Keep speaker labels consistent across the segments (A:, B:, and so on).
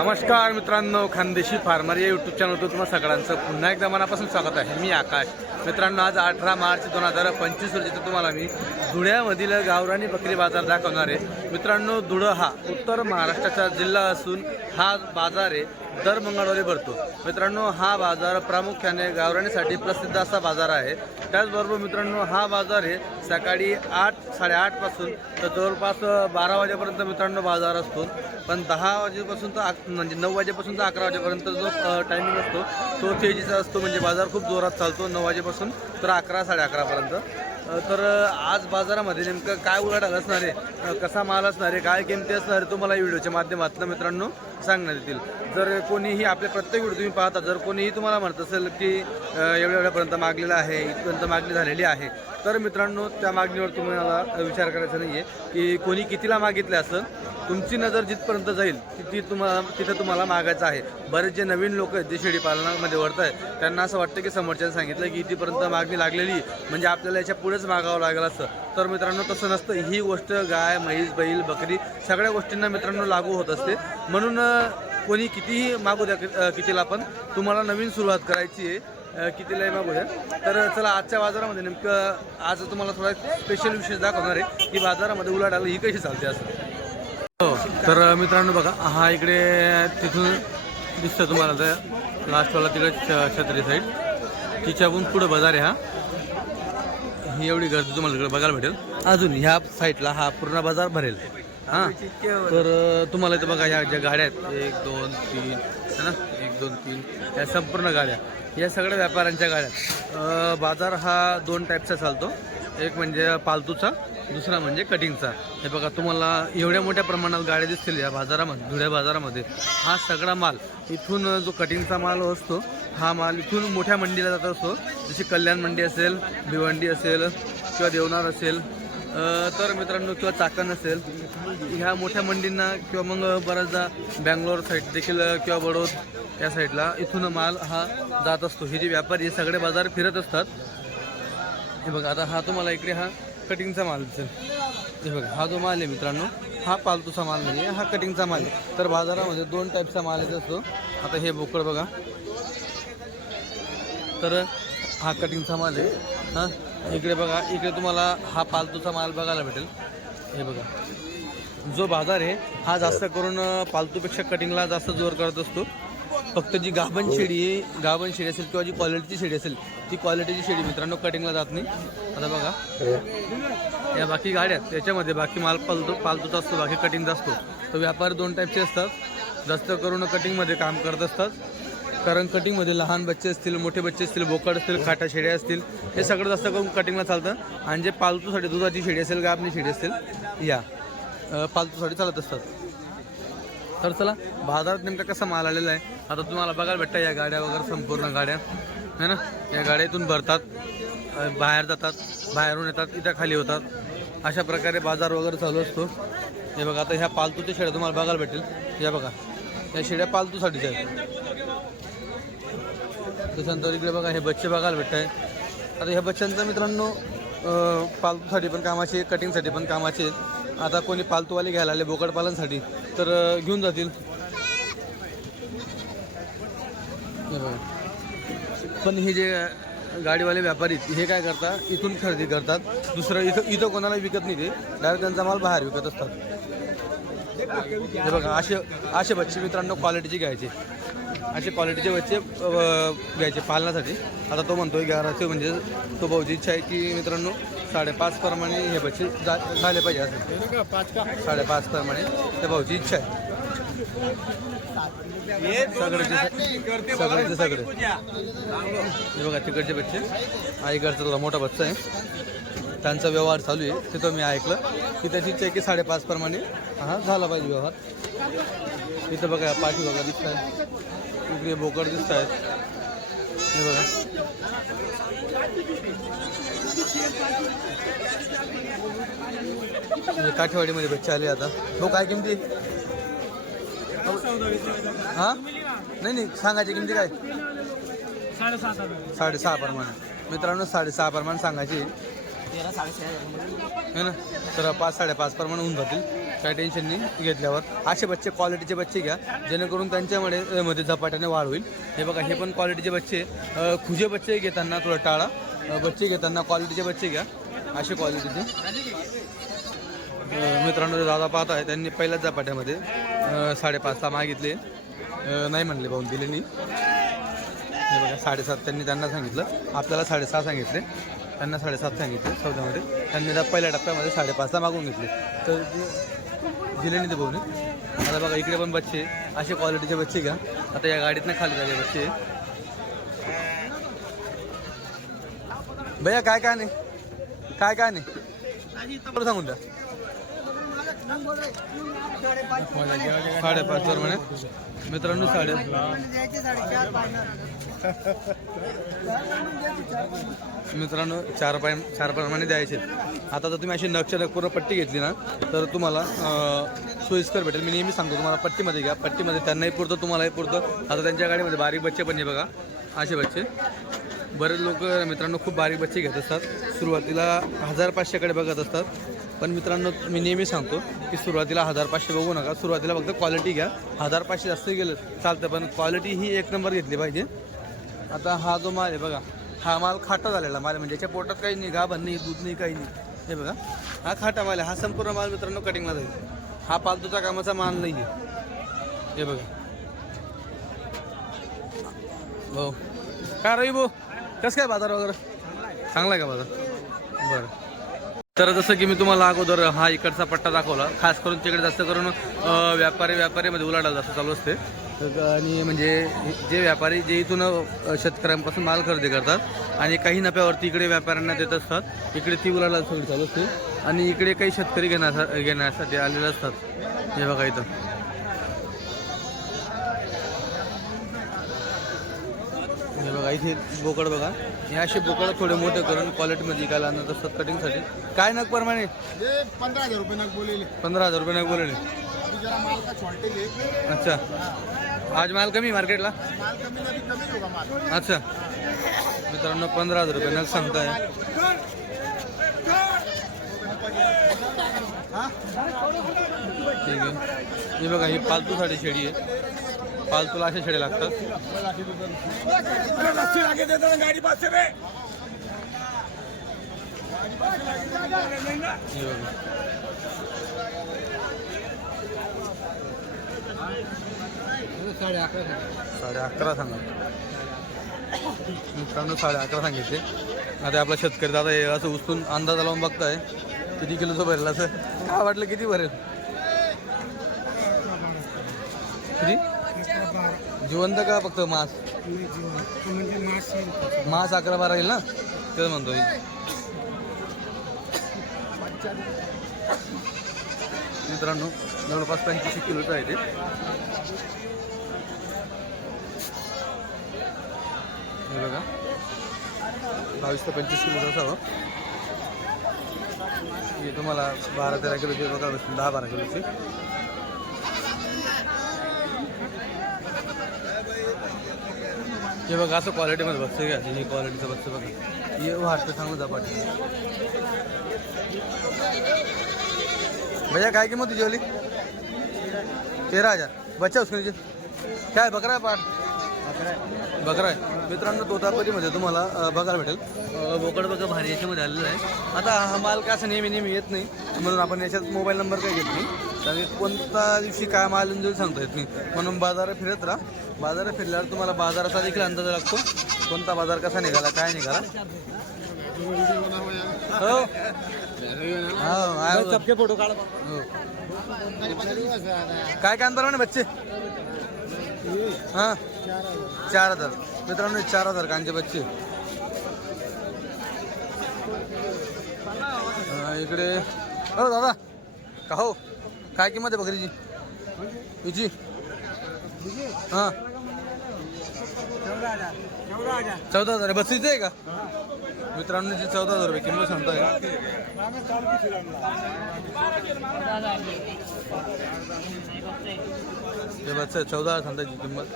A: नमस्कार मित्रांनो खानदेशी फार्मर या यूट्यूब चॅनलवर तुम्हाला सगळ्यांचं पुन्हा एकदा मनापासून स्वागत आहे. मी आकाश. मित्रांनो आज अठरा मार्च दोन हजार पंचवीस रोजी तुम्हाला मी धुळ्यामधील गावरानी बकरी बाजार दाखवणार आहे. मित्रांनो धुळं हा उत्तर महाराष्ट्राचा जिल्हा असून हा बाजार आहे. दर मंगळवारी भरतो. मित्रांनो हा बाजार प्रामुख्याने गावरानीसाठी प्रसिद्ध असा बाजार आहे. त्याचबरोबर मित्रांनो हा बाजार आहे सकाळी आठ साडेआठपासून तर जवळपास बारा वाजेपर्यंत मित्रांनो बाजार असतो. पण दहा वाजेपासून तर अक- म्हणजे नऊ वाजेपासून तर अकरा वाजेपर्यंत जो टायमिंग असतो तो तेजीचा असतो. म्हणजे बाजार खूप जोरात चालतो नऊ वाजेपासून तर अकरा साडे अकरापर्यंत तर आज बाजारामध्ये नेमकं काय उलाढाल असणार आहे? कसा माल असणार आहे? काय किमती असणार आहे? तुम्हाला व्हिडिओच्या माध्यमातून मित्रांनो सांगण्यात येतील. जर कोणीही आपले प्रत्येक व्हिडिओ तुम्ही पाहता जर कोणीही तुम्हाला म्हणत असेल की एवढ्या एवढ्यापर्यंत मागलेलं आहे इथपर्यंत मागणी झालेली आहे तर मित्रांनो त्या मागणीवर तुम्हाला विचार करायचा नाही आहे की कोणी कितीला मागितलं असं. तुमची नजर जिथपर्यंत जाईल तिथे तुम्हाला तिथं तुम्हाला मागायचं आहे. बरेच जे नवीन लोक आहेत जे शेळी पालनामध्ये वळत आहेत त्यांना असं वाटतं की समोरच्याने सांगितलं की इथपर्यंत मागणी लागलेली म्हणजे आपल्याला याच्या पुढेच मागावं लागेल असं. तर मित्रांनो तसं नसतं. ही गोष्ट गाय म्हैस बैल बकरी सगळ्या गोष्टींना मित्रांनो लागू होत असते. म्हणून कोणी कितीही मागू द्या कितीला पण तुम्हाला नवीन सुरुवात करायची आहे. कितीलाही मागू द्या. तर चला आजच्या बाजारामध्ये नेमकं आज तुम्हाला थोडा स्पेशल विशेष दाखवणार आहे की बाजारामध्ये उलाढाल ही कशी चालते असं. हो तर मित्रांनो बघा हा इकडे तिथून दिसतं तुम्हाला तर लास्टवाला तिकडे छ- छत्री साईड तिच्याहून पुढं बाजार आहे हा. ही एवढी गर्दी तुम्हाला इकडे बघायला भेटेल. अजून ह्या साईडला हा पूर्ण बाजार भरेल. हां? तर तुम्हाला इथं बघा ह्या ज्या गाड्या आहेत एक दोन तीन है ना? एक दोन तीन या संपूर्ण गाड्या. या सगळ्या व्यापाऱ्यांच्या गाड्या बाजार हा दोन टाईपचा चालतो. एक म्हणजे पालतूचा दुसरा म्हणजे कटिंगचा हे बघा तुम्हाला एवढ्या मोठ्या प्रमाणात गाड्या दिसतील या बाजारामध्ये धुळ्या बाजारामध्ये. हा सगळा माल इथून जो कटिंगचा माल असतो हा माल इथून मोठ्या मंडीला जात असतो. जशी कल्याण मंडी असेल भिवंडी असेल किंवा देवनार असेल तर मित्रांनो किंवा चाकण असेल ह्या मोठ्या मंडींना किंवा मग बऱ्याचदा बँगलोर साईड देखील किंवा बडोद या साईडला इथून माल हा जात असतो. हे जे व्यापारी सगळे बाजार फिरत असतात. हे बघा आता हा तुम्हाला इकडे हा कटिंगचा माल दिसेल. हे बघा हा जो माल आहे मित्रांनो हा पालतूचा माल नाही हा कटिंगचा माल आहे. तर बाजारामध्ये दोन टाईपचा माल येत असतो. आता हे बोकड बघा. तर हा कटिंगचा माल आहे. हां इकडे बघा इकडे तुम्हाला हा पालतूचा माल बघायला भेटेल. हे बघा. जो बाजार आहे हा जास्त करून पालतूपेक्षा कटिंगला जास्त जोर करत असतो. फक्त जी गाभण शेडी आहे गाभण शेळी असेल किंवा जी क्वालिटीची शेडी असेल ती क्वालिटीची शेडी मित्रांनो कटिंगला जात नाही. आता बघा. या बाकी गाड्या आहेत. त्याच्यामध्ये बाकी माल पालतू पालतूचा असतो बाकी कटिंगचा असतो. तर व्यापारी दोन टाईपचे असतात. जास्त करून कटिंगमध्ये काम करत असतात. कारण कटिंगमध्ये लहान बच्चे असतील मोठे बच्चे असतील बोकड असतील खाटा शेड्या असतील हे सगळं जास्त करून कटिंगला चालतं. आणि जे पालतूसाठी दुधाची शेडी असेल गाबणी शेडी असेल या. पालतूसाठी चालत असतात. तर चला बाजारात नेमका कसा माल आलेला आहे आता तुम्हाला बघायला भेटतं या गाड्या वगैरे संपूर्ण गाड्या. है ना? या गाड्या इथून भरतात बाहेर जातात बाहेरून येतात इथं खाली होतात. अशा प्रकारे बाजार वगैरे चालू असतो. हे बघा आता ह्या पालतूच्या शेड्या तुम्हाला बघायला भेटेल. या बघा या शेड्या पालतूसाठीच आहेत. त्याच्यानंतर इकडे बघा हे बच्चे बघायला भेटत आहे आता ह्या बच्चांचं मित्रांनो पालतूसाठी पण कामाचे कटिंगसाठी पण कामाचे आता कोणी पालतूवाले घ्यायला आले बोकडपालनसाठी तर घेऊन जातील. पण हे जे गाडीवाले व्यापारी हे काय करतात? इथून खरेदी करतात. दुसरं इथं इथं कोणाला विकत नाही ते. डायरेक्ट त्यांचा माल बाहेर विकत असतात. हे बघा असे असे बच्चे मित्रांनो क्वालिटीचे घ्यायचे. असे क्वालिटीचे बच्चे घ्यायचे पालनासाठी. आता तो म्हणतोय घराचे म्हणजे तो भाऊची इच्छा आहे की मित्रांनो साडेपाच प्रमाणे हे बच्चे जा झाले पाहिजे असं. साडेपाच प्रमाणे त्या भाऊची इच्छा आहे. सगळ्याचे सगळेचे सगळे. हे बघा तिकडचे बच्चे. आईकडचा थोडा मोठा बच्चा आहे. त्यांचा व्यवहार चालू आहे. तिथं मी ऐकलं. की त्याची इच्छा आहे की साडेपाच प्रमाणे हा झाला पाहिजे व्यवहार. इथं बघा पाठी बघा दिसत आहे इकडे बोकड दिसत आहेत हे बघा. हे काठेवाडीमध्ये बच्चे आले आता. हो काय किमती? हा? नाही नाही सांगायची किमती काय? साडेसहा प्रमाणे. मित्रांनो साडेसहा प्रमाणे सांगायची.
B: तेरा साडेसहा
A: है ना? तर पाच साडेपाच प्रमाणे होऊन जातील. काय टेन्शन नाही घेतल्यावर. असे बच्चे क्वालिटीचे बच्चे घ्या. जेणेकरून त्यांच्यामध्ये मध्ये झपाट्याने वाढ होईल. हे बघा हे पण क्वालिटीचे बच्चे खुजे बच्चे घेताना थोडं टाळा. बच्चे घेताना क्वालिटीचे बच्चे घ्या. असे क्वालिटीचे मित्रांनो दादा पाहत आहे त्यांनी पहिल्याच झपाट्यामध्ये अ, साडेपाचला मागितले. नाही म्हणले भाऊन दिले नाही. हे बघा साडेसात त्यांनी त्यांना सांगितलं. आपल्याला साडेसहा सांगितले. त्यांना साडेसात सांगितले चौदामध्ये. त्यांनी त्या पहिल्या टप्प्यामध्ये साडेपाचला मागून घेतले. तर दिले नाही ते भाऊने आता बघा इकडे पण बच्चे असे क्वालिटीचे बच्चे घ्या. आता या गाडीतनं खाली झाले बच्चे. भैया काय काय नाही? काय काय नाही? बरं सांगून द्या. साडेपाच वर म्हणे. मित्रांनो साडे मित्रांनो चार पाय चार प्रमाणे द्यायचे. आता जर तुम्ही अशी नक्ष पूर्ण पट्टी घेतली ना तर तुम्हाला सोयीस्कर भेटेल. मी नेहमी सांगतो तुम्हाला पट्टीमध्ये घ्या. पट्टीमध्ये त्यांनाही पुरतं तुम्हालाही पुरतं. आता त्यांच्या गाडीमध्ये बारीक बच्चे पण आहे बघा. असे बच्चे. बरेच लोक मित्रांनो खूप बारीक बच्चे घेत असतात. सुरुवातीला हजार पाचशेकडे बघत असतात. पण मित्रांनो मी नेहमी सांगतो की सुरुवातीला हजार पाचशे बघू नका. सुरुवातीला फक्त क्वालिटी घ्या. हजार पाचशे जास्त गेलं चालतं. पण क्वालिटी ही एक नंबर घेतली पाहिजे. आता हा जो माल आहे बघा हा माल खाटा झालेला माल म्हणजे याच्या पोटात काही नाही गाभण नाही दूध नाही काही नाही. हे बघा हा खाटा माल आहे. हा संपूर्ण माल मित्रांनो कटिंगला जाईल. हा पालतूचा कामाचा माल नाही आहे हे बघा. भाऊ काय रवी भाऊ? कसं काय बाजार वगैरे? चांगला आहे का बाजार? बरं. तर जसं की मी तुम्हाला अगोदर हा इकडचा पट्टा दाखवला. खास करून तिकडे जास्त करून व्यापारी व्यापारीमध्ये उलाढाल जास्त चालू असते. आणि म्हणजे जे व्यापारी जे इथून शेतकऱ्यांपासून माल खरेदी करतात आणि काही नफ्यावरती इकडे व्यापाऱ्यांना देत असतात इकडे ती उलाढाल सगळी चालू असते. आणि इकडे काही शेतकरी घेण्यासा घेण्यासाठी आलेले असतात. हे बघा इथं हे बघा इथे बोकड बघा. हे असे बोकड थोडे मोठे करून क्वालिटीमध्ये विकायला आणत असतात कटिंगसाठी काय नग प्रमाणे
C: ये पंद्रह हजार रुपये नग बोले
A: पंधरा हजार रुपये नग बोलले
C: अभी जरा माल का शॉर्टेज
A: अच्छा. आज माल कमी मार्केटला
C: माल कमी ना अभी कमी होगा माल.
A: अच्छा. मित्रांनो पंधरा हजार रुपये नग सांगताय. ठीक आहे. हे बघा ही पालतूसाठी शेळी आहे. पालतूला अशा शेळ्या लागतात.
C: अकरा
A: साडे अकरा सांगा. मित्रांनो साडे अकरा सांगितले. आता आपला शेतकरी दादा हे असं उचलून अंदाजा लावून बघताय. किती किलोचं भरेल असं? काय वाटलं किती भरेल? किती? जिवंत का फक्त मास?
C: म्हणजे मासे
A: मास अकरा बारा येईल ना? तेच म्हणतो. मित्रांनो जवळपास पंच्याऐंशी किलोचं आहे ते. बघा. बावीस ते पंचवीस किलोचं असावं. हे तुम्हाला बारा तेरा किलोचे बघा दहा बारा किलोचे. हे बघा असं क्वालिटीमध्ये बघतं घ्या हे क्वालिटीचं बघतं बघा. हे वाटतं सांगू जा पाठी भैया काय किंमत तुझी वाली तेरा हजार. बच्चा उसके काय बकरा आहे पाठ बकरा आहे. मित्रांनो तोतापतीमध्ये तुम्हाला बघायला भेटेल. बोकड बघा भारी याच्यामध्ये आलेलं आहे. आता हा माल काय असं नेहमी नेहमी येत नाही. म्हणून आपण याच्यात मोबाईल नंबर काही घेत नाही. कारण की कोणता दिवशी काय माल येऊन सांगता येत नाही. म्हणून बाजारात फिरत राहा. बाजारात फिरल्यावर तुम्हाला बाजाराचा देखील अंदाज लागतो. कोणता बाजार कसा निघाला काय निघाला? हो. हो.
B: सबके फोटो काढ.
A: हो. काय काय अंतर म्हणे बच्चे? हा. चार हजार. मित्रांनो चार हजार कांचे बच्चे. इकडे. हो दादा. का हो? काय किंमत आहे बकरीची? हिची हा. चौदा हजार. आहे आहे का? मित्रांनो जी चौदा हजार रुपये किंमत सांगताय. हे बस चौदा हजार सांगतायची किंमत.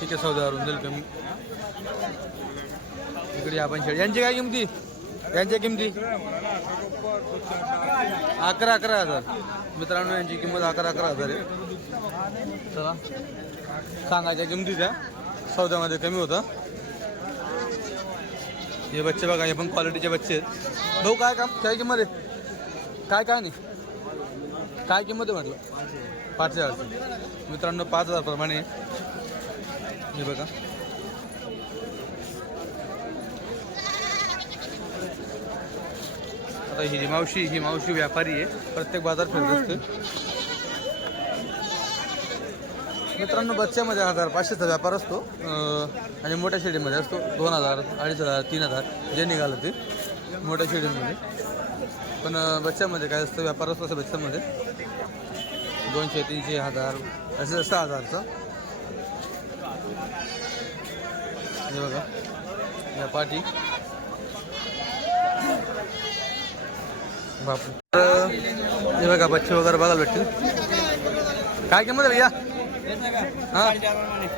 A: ठीक आहे चौदा हजार होऊन जाईल कमी. इकडे आपण शेड. यांची काय किंमती? यांच्या किमती? अकरा अकरा हजार. मित्रांनो यांची किंमत अकरा अकरा हजार आहे. चला. सांगायच्या किमतीच्या सौद्यामध्ये कमी होतं. हे बच्चे बघा हे पण क्वालिटीचे बच्चे आहेत. भाऊ काय काम? काय किंमत आहे? काय काय नाही. काय किंमत आहे म्हटलं? पाच हजार. मित्रांनो पाच हजार प्रमाणे हे बघा. आता ही मावशी ही मावशी व्यापारी आहे. प्रत्येक बाजार फिरत असते. मित्रांनो बच्च्यामध्ये हजार पाचशेचा व्यापार असतो. आणि मोठ्या शेडीमध्ये असतो. दोन हजार अडीच हजार तीन हजार जे निघालं ते मोठ्या शेडीमध्ये. पण बच्च्यामध्ये काय असतं व्यापार असतो असं बच्च्यामध्ये. दोनशे तीनशे हजार असं सहा हजारचं. हे बघा या पाठी. बापू हे बघा बच्चे वगैरे बघायला भेटतील. काय किंमत आहे भैया? हा?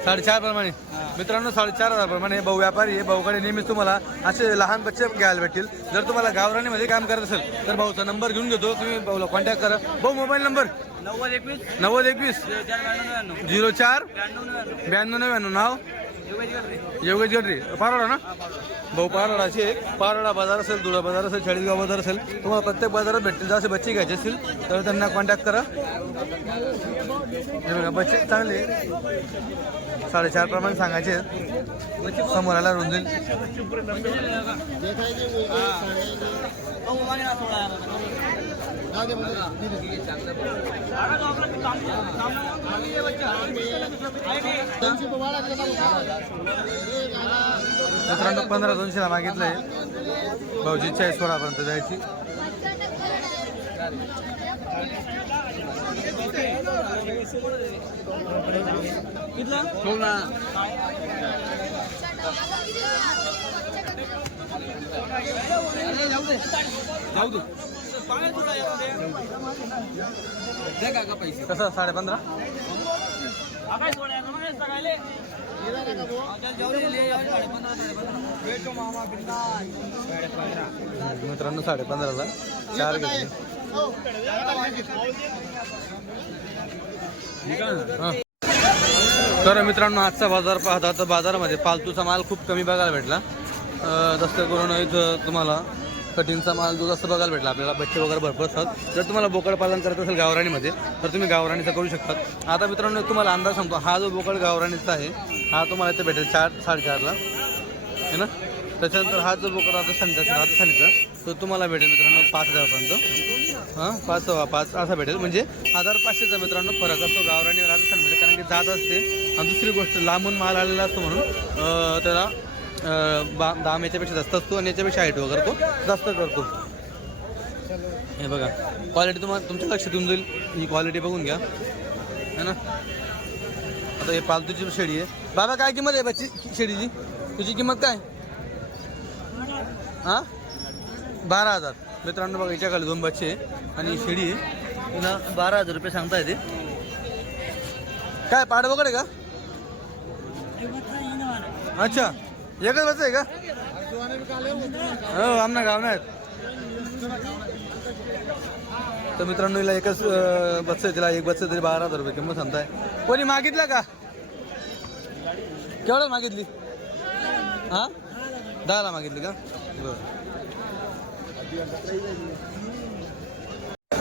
A: साडेचार प्रमाणे मित्रांनो साडेचार हजार प्रमाणे भाऊ व्यापारी आहे भाऊकडे नेहमीच तुम्हाला असे लहान बच्चे घ्यायला भेटतील. जर तुम्हाला गावराणीमध्ये काम करत असेल तर भाऊचा नंबर घेऊन घेतो. तुम्ही भाऊला कॉन्टॅक्ट करा. भाऊ मोबाईल नंबर
B: नव्वद एकवीस.
A: नव्वद एकवीस. झिरो चार. ब्याण्णव नव्याण्णव. नाव? योगेश गडरे पारोडा ना भाऊ पारोडाचे आहे. पारोडा बाजार असेल धुळा बाजार असेल चाळीसगाव बाजार असेल तुम्हाला प्रत्येक बाजारात भेटतील जर असे बच्चे घ्यायचे असतील तर त्यांना कॉन्टॅक्ट करा हे बघा बच्चे चांगले. साडेचार प्रमाणे सांगायचे. समोर आला रुंदील मित्रांनो पंधरा दोनशेला मागितलंय. भाऊजी चाळीस सोळापर्यंत जायची. कसं साडे पंधरा? मित्रांनो साडे पंधराला चार घेतले तर मित्रांनो आजचा बाजार पाहता तर बाजारामध्ये पालतूचा माल खूप कमी बघायला भेटला. जास्त करून इथं तुम्हाला. कटिंगचा माल जो जास्त बघायला भेटला आपल्याला बच्चे वगैरे भरपूर असतात. जर तुम्हाला बोकड पालन करत असेल गावराणीमध्ये तर तुम्ही गावराणीचा करू शकतात आता मित्रांनो तुम्हाला अंदाज सांगतो हा जो बोकड गावराणीचा आहे हा तुम्हाला इथे भेटेल चार साडेचारला. है ना? त्याच्यानंतर हा जो बोकड आता संध्याचा राजस्थानीचा तो तुम्हाला भेटेल मित्रांनो पाच हजारपर्यंत. हां पाच पाच असा भेटेल. म्हणजे हजार पाचशेचा मित्रांनो फरक असतो गावराणी आणि राजस्थानमध्ये कारण की जात असते. आणि दुसरी गोष्ट लांबून माल आलेला असतो म्हणून त्याला बा दाम याच्यापेक्षा जास्त असतो आणि याच्यापेक्षा हाईट वगैरे तो जास्त करतो. हे बघा क्वालिटी तुम्हाला तुमच्या लक्षात येऊन जाईल. ही क्वालिटी बघून घ्या. है ना? आता हे पालतूची शेळी आहे. बाबा काय किंमत आहे बच्ची शेळीची? तुझी किंमत काय? हां? बारा हजार. मित्रांनो बघा याच्याकडे दोन बच्चे आणि शेळी आहे. तुला बारा हजार रुपये सांगता येते काय पाड वगैरे का? अच्छा. एकच बस आहे का? हो आमना गाव आहेत. तर मित्रांनो हिला एकच बस आहे तिला एक बच्चा तरी बारा हजार रुपये किंमत सांगताय. कोणी मागितलं का? केवढं मागितली? हां? दहाला मागितली का? बरं.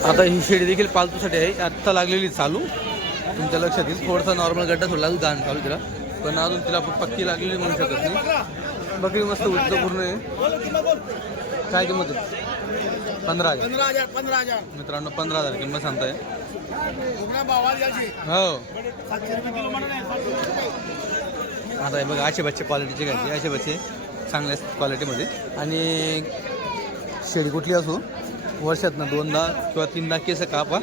A: आता ही शेडी देखील पालतूसाठी आहे. आत्ता लागलेली चालू. तुमच्या लक्षात येईल. थोडासा नॉर्मल गड्डा सोडला गाण चालू तिला. पण अजून तिला पक्की लागलेली म्हणू शकत नाही. बकरी मस्त उच्च पूर्ण आहे काय किंमत आहे? पंधरा हजार.
C: पंधरा हजार
A: मित्रांनो पंधरा हजार किंमत सांगताय. हो. आता हे बघा असे बच्चे क्वालिटीचे घ्यायचे असे बच्चे चांगल्या क्वालिटीमध्ये आणि शेळी कुठली असो? वर्षातनं दोनदा किंवा तीनदा केस कापा.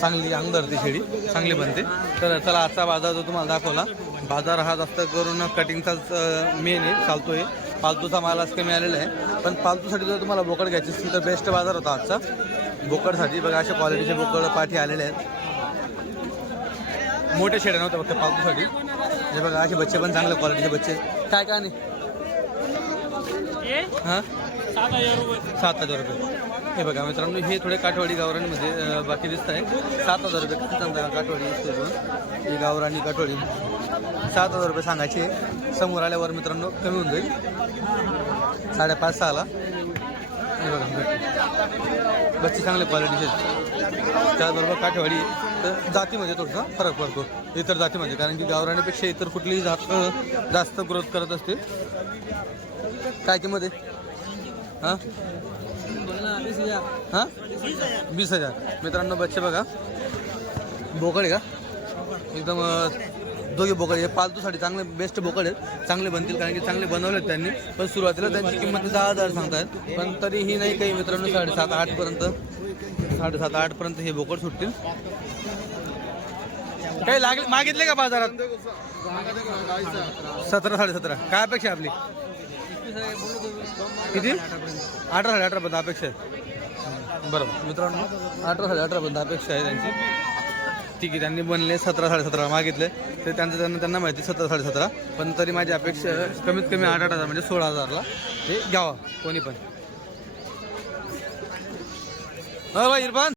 A: चांगली अंग धरते शेळी. चांगली बनते. तर चला आजचा बाजार जो तुम्हाला दाखवला बाजार हा जास्त करून कटिंगचाच मेन आहे चालतो आहे पालतूचा माल आज कमी आलेला आहे. पण पालतूसाठी जर तुम्हाला बोकड घ्यायची असतील तर बेस्ट बाजार होता आजचा. बोकडसाठी बघा अशा क्वालिटीचे बोकड पाठी आलेले आहेत. मोठे शेड्या नव्हत्या फक्त पालतूसाठी हे बघा असे बच्चे पण चांगल्या क्वालिटीचे बच्चे काय काय नाही? हां?
B: सात हजार रुपये.
A: सात हजार रुपये. हे बघा मित्रांनो हे थोडे काठवाडी गावरांमध्ये बाकी दिसत आहे. सात हजार रुपये किती सांगता काठवाडी दिसते ही गावरानी काठवाडी. सात हजार रुपये सांगायचे. समोर आल्यावर मित्रांनो कमी होऊन जाईल. साडेपाच सहाला. हे बघा भेटते. बच्चे चांगले क्वालिटीचे त्याचबरोबर काठवाडी तर जातीमध्ये थोडासा फरक पडतो. इतर जातीमध्ये कारण की गावराणीपेक्षा इतर कुठलीही जात जास्त ग्रोथ करत असते. काय किंमत आहे? हां? हां? वीस हजार. मित्रांनो बच्चे बघा. बोकड आहे का? एकदम दोघे बोकड आहे पालतूसाठी चांगले बेस्ट बोकड आहेत. चांगले बनतील कारण की चांगले बनवलेत त्यांनी. पण सुरुवातीला त्यांची किंमत दहा हजार सांगतायत. पण तरीही नाही काही मित्रांनो साडेसात आठपर्यंत साडेसात आठपर्यंत हे बोकड सुटतील. काही लागले मागितले का बाजारात? सतरा साडेसतरा. काय अपेक्षा आपली? किती? अठरा साडे अठरापर्यंत अपेक्षा आहे बरोबर. मित्रांनो अठरा साडे अठरापर्यंत अपेक्षा आहे त्यांची. ठीक आहे त्यांनी बनले सतरा साडे सतरा मागितले. ते त्यांचं त्यांना त्यांना माहिती सतरा साडे सतरा. पण तरी माझी अपेक्षा आहे, कमीत कमी आठ आठ हजार म्हणजे सोळा हजारला. ते घ्यावं कोणी पण. हो भाई इरफान!